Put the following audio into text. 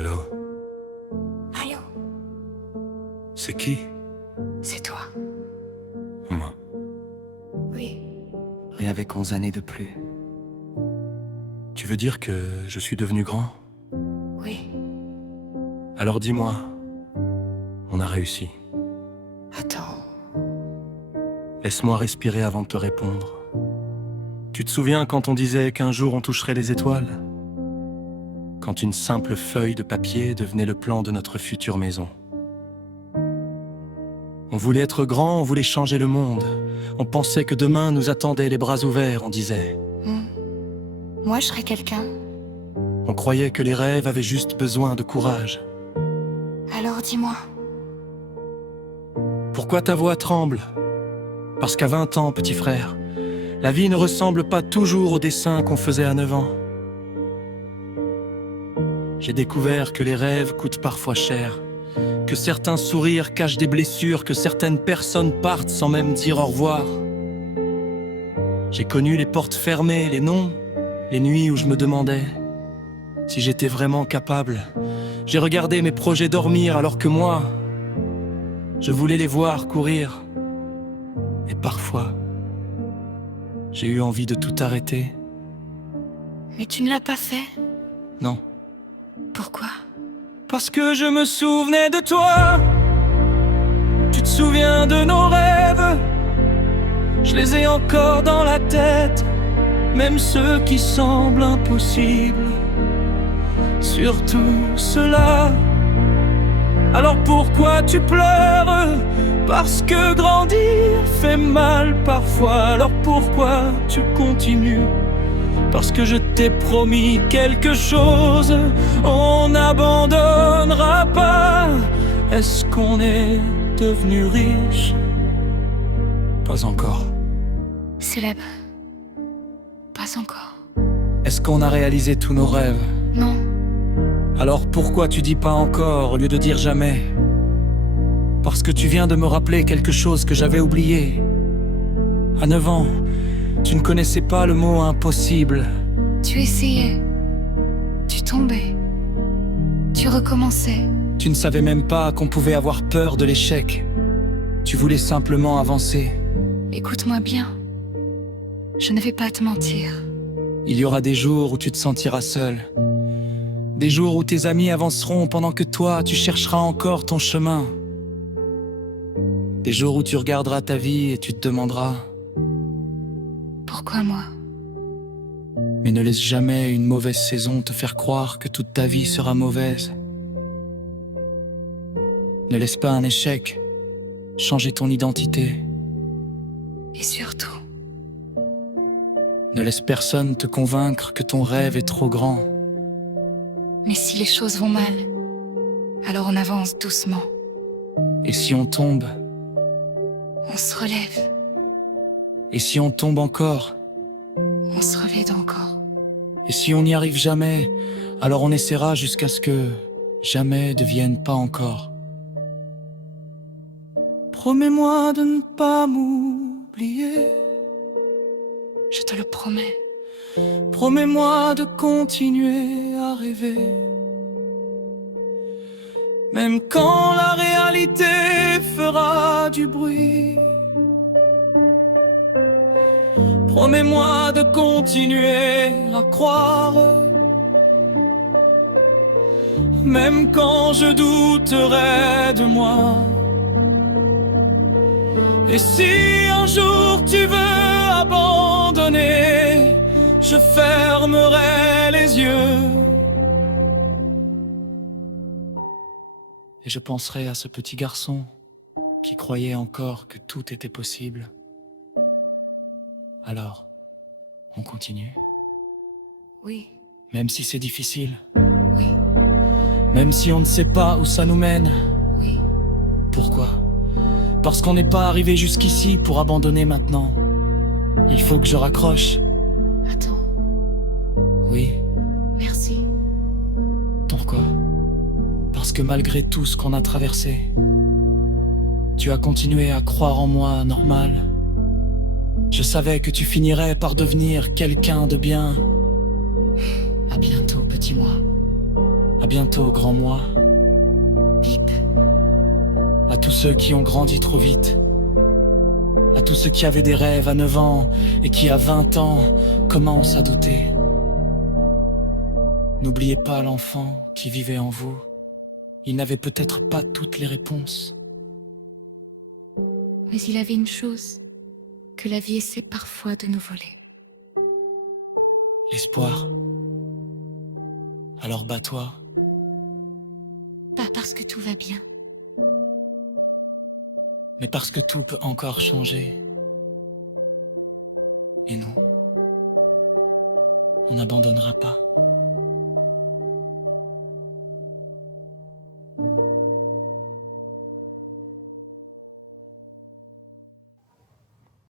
Allô? Allô, C'est qui? c'est toi? Moi. Oui. Et avec 11 années de plus. Tu veux dire que je suis devenu grand? Oui. Alors dis-moi, on a réussi. Attends. Laisse-moi respirer avant de te répondre. Tu te souviens quand on disait qu'un jour on toucherait les étoiles? Quand une simple feuille de papier devenait le plan de notre future maison. On voulait être grand, on voulait changer le monde. On pensait que demain nous attendait les bras ouverts, on disait. Moi, je serais quelqu'un. On croyait que les rêves avaient juste besoin de courage. Alors dis-moi. Pourquoi ta voix tremble? Parce qu'à 20 ans, petit frère, la vie ne ressemble pas toujours au dessin qu'on faisait à 9 ans. J'ai découvert que les rêves coûtent parfois cher, que certains sourires cachent des blessures, que certaines personnes partent sans même dire au revoir. J'ai connu les portes fermées, les noms, les nuits où je me demandais si j'étais vraiment capable. J'ai regardé mes projets dormir alors que moi, je voulais les voir courir. Et parfois, j'ai eu envie de tout arrêter. Mais tu ne l'as pas fait. Non. Pourquoi? Parce que je me souvenais de toi. Tu te souviens de nos rêves? Je les ai encore dans la tête, même ceux qui semblent impossibles. Surtout ceux-là. Alors pourquoi tu pleures? Parce que grandir fait mal parfois. Alors pourquoi tu continues? Parce que je t'ai promis quelque chose. On n'abandonnera pas. Est-ce qu'on est devenu riche? Pas encore. Célèbre. Pas encore. Est-ce qu'on a réalisé tous nos rêves? Non. Alors pourquoi tu dis pas encore au lieu de dire jamais? Parce que tu viens de me rappeler quelque chose que j'avais oublié. À 9 ans, tu ne connaissais pas le mot impossible. Tu essayais. Tu tombais. Tu recommençais. Tu ne savais même pas qu'on pouvait avoir peur de l'échec. Tu voulais simplement avancer. Écoute-moi bien. Je ne vais pas te mentir. Il y aura des jours où tu te sentiras seul. Des jours où tes amis avanceront pendant que toi, tu chercheras encore ton chemin. Des jours où tu regarderas ta vie et tu te demanderas: Pourquoi moi? mais ne laisse jamais une mauvaise saison te faire croire que toute ta vie sera mauvaise. Ne laisse pas un échec changer ton identité. Et surtout, Ne laisse personne te convaincre que ton rêve est trop grand. mais si les choses vont mal, alors on avance doucement. Et si on tombe? On se relève. Et si on tombe encore? On se relève encore. Et si on n'y arrive jamais, alors on essaiera jusqu'à ce que jamais devienne pas encore. Promets-moi de ne pas m'oublier. Je te le promets. Promets-moi de continuer à rêver. Même quand la réalité fera du bruit. Promets-moi de continuer à croire. Même quand je douterai de moi. Et si un jour tu veux abandonner, je fermerai les yeux. Et je penserai à ce petit garçon qui croyait encore que tout était possible. Alors, on continue. Oui, Même si c'est difficile, oui, même si on ne sait pas où ça nous mène. oui. Pourquoi? Parce qu'on n'est pas arrivé jusqu'ici pour abandonner maintenant. Il faut que je raccroche. Attends, Oui, merci. pourquoi? Parce que malgré tout ce qu'on a traversé, tu as continué à croire en moi normal. Je savais que tu finirais par devenir quelqu'un de bien. À bientôt, petit moi. À bientôt, grand moi. Pip, À tous ceux qui ont grandi trop vite. À tous ceux qui avaient des rêves à 9 ans et qui à 20 ans commencent à douter. N'oubliez pas l'enfant qui vivait en vous. Il n'avait peut-être pas toutes les réponses. mais il avait une chose que la vie essaie parfois de nous voler. L'espoir. Alors bats-toi. Pas parce que tout va bien, Mais parce que tout peut encore changer. Et nous, on n'abandonnera pas.